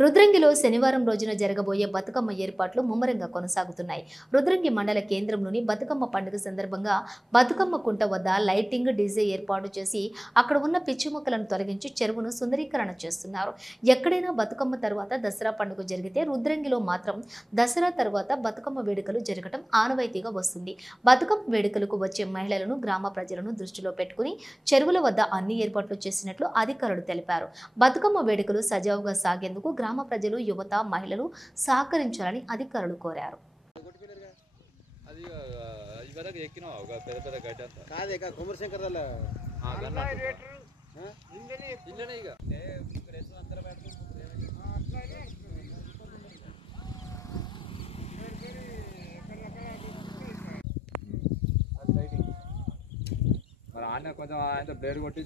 రుద్రంగిలో శనివారం రోజున జరగబోయే బతుకమ్మ ఏర్పాట్లు ముమ్మరంగా కొనసాగుతున్నాయి. రుద్రంగి మండల కేంద్రంలోని బతుకమ్మ పండుగ సందర్భంగా బతుకమ్మ కుంట వద్ద లైటింగ్, డీజే ఏర్పాటు చేసి అక్కడ ఉన్న పిచ్చి మొక్కలను తొలగించి చెరువును సుందరీకరణ చేస్తున్నారు. ఎక్కడైనా బతుకమ్మ తర్వాత దసరా పండుగ జరిగితే రుద్రంగిలో మాత్రం దసరా తర్వాత బతుకమ్మ వేడుకలు జరగటం ఆనవాయితీగా వస్తుంది. బతుకమ్మ వేడుకలకు వచ్చే మహిళలను, గ్రామ ప్రజలను దృష్టిలో పెట్టుకుని చెరువుల వద్ద అన్ని ఏర్పాట్లు చేసినట్లు అధికారులు తెలిపారు. బతుకమ్మ వేడుకలు సజావుగా సాగేందుకు గ్రామ ప్రజలు, యువత, మహిళలు సహకరించాలని అధికారులు కోరారు. మరి ఆయన కొంచెం ఆయన బ్లేడ్ కొట్టి